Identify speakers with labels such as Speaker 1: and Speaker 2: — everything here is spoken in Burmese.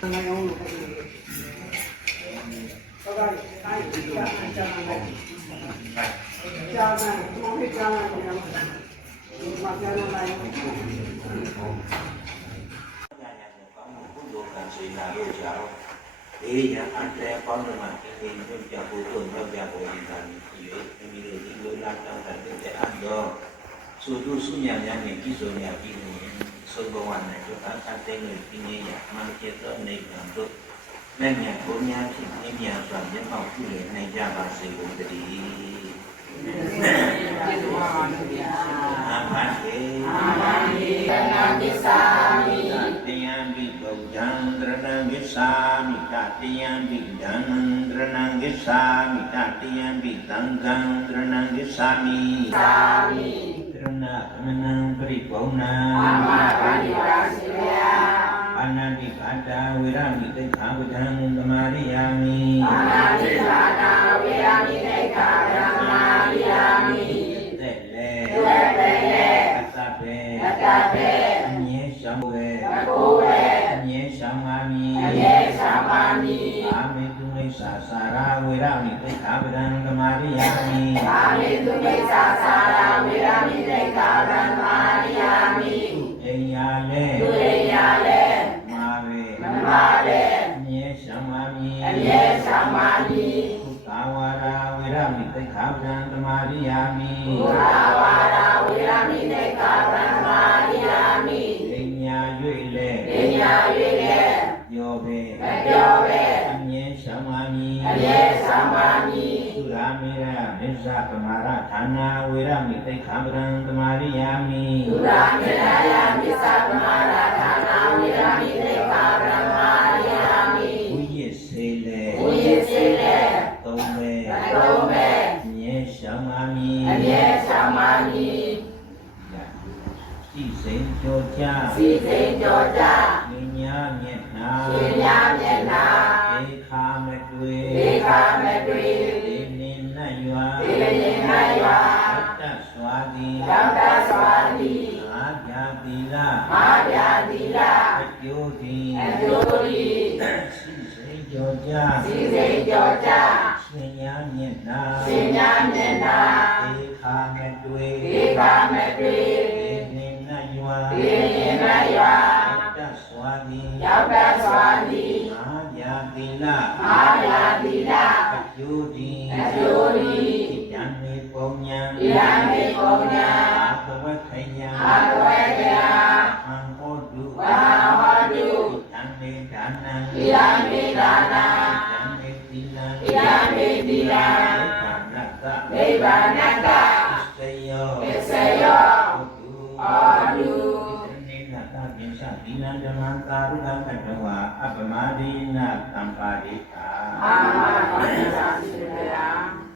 Speaker 1: 刚才我们开始，大概三、四家，江南的，江南广西江南的，目前的来，年年
Speaker 2: 都差不多，但是南路少。 အေးရအန်တဲ့ပေါင်းလို့မှဒီနေ့ညွှန်ပြဖို့တို့ညွှန်ပြဖို့ဒီကံကြီးရွေးမိမိတို့ဒီလိုလာတောင်းတဲ့အပ်တော့သုတုဆုညာများနဲ့ပြည်စုံညာပြည်နေသုံးဘဝနဲ့တို့အခတ်တဲ့လို့ပြင်းရမှန်ကျတော့နေကံတို့နဲ့ညာဘုံညာဖြစ်ပြင်းညာစွာမျက်မှောက်ပြုလေနိုင်ကြပါစေကုန်တည်း गौजान्द्रणगिसामि काट्याम्बि धनन्द्रणगिसामि काट्याम्बि तङ्गान्द्रणगिसामि त्रिणामनाम्बरि पौना अनामि भाटा विरामि ते भावधां मारियामि ते ले ते ले अतापे अतापे अन्ये शम्भुवे। तुमे सासारा विरामी देखा विरंग मारियामी स्वामी तुमे सासारा विरामी देखा विरंग मारियामी तुयाले तुयाले मारे मारे। ये समामी ये समामी तुतावरा विरामी देखा विरंग मारियामी तुतावरा မည်အမြဲရှောင်းပါမည်သုရာမေရမေဇပမာရဌာနာဝေရမိသိက္ခာပဒံသမာရိယာမိသုရာမေရယမေဇပမာရဌာနာဝေရမိသိက္ခာပဒံသမာရိယာမိဝိယစေလေဝိယစေလေသုံးပေသုံးပေအမြဲရှောင်းပါမည်အမြဲရှောင်းပါမည်စီစိန်ကြောကြစီစိန်ကြောကြဉာဏ်မျက်နာဉာဏ်မျက်နာဧခာမတွေ့ဧခာ မတွေ့ဒီနိနတ်ယွာဒီနိနတ်ယွာတတ္တစွာတိတတ္တစွာတိအာပြာတိလအာပြာတိလအကျိုးတိအကျိုးတိစီစိန်ကြောကြစီစိန်ကြောကြရှင်ညာမျက်နာရှင်ညာမျက်နာဧခာမတွေ့ဧခာမတွေ့ဒီနိနတ်ယွာဒီနိနတ်ယွာတတ္တစွာတိရောက်တစွာတိအာ ပြာတိလအာပြာတိလအကျိုးတိအကျိုးတိဉာဏ်မေပုံညာဉာဏ်မေပုံညာသဝခယံအာသဝခယံအံဟောတုဝါဟောတုဉာဏ်မေဒါနံဉာဏ်မေဒါနံဉာဏ်မေတိလံဉာဏ်မေတိလံနိဗ္ဗာန်တနိဗ္ဗာန်တသယောသယော သာရုဏကတဝါအပမဒိနတံပါရိကာအာမဘုရားသခင်ဗျာ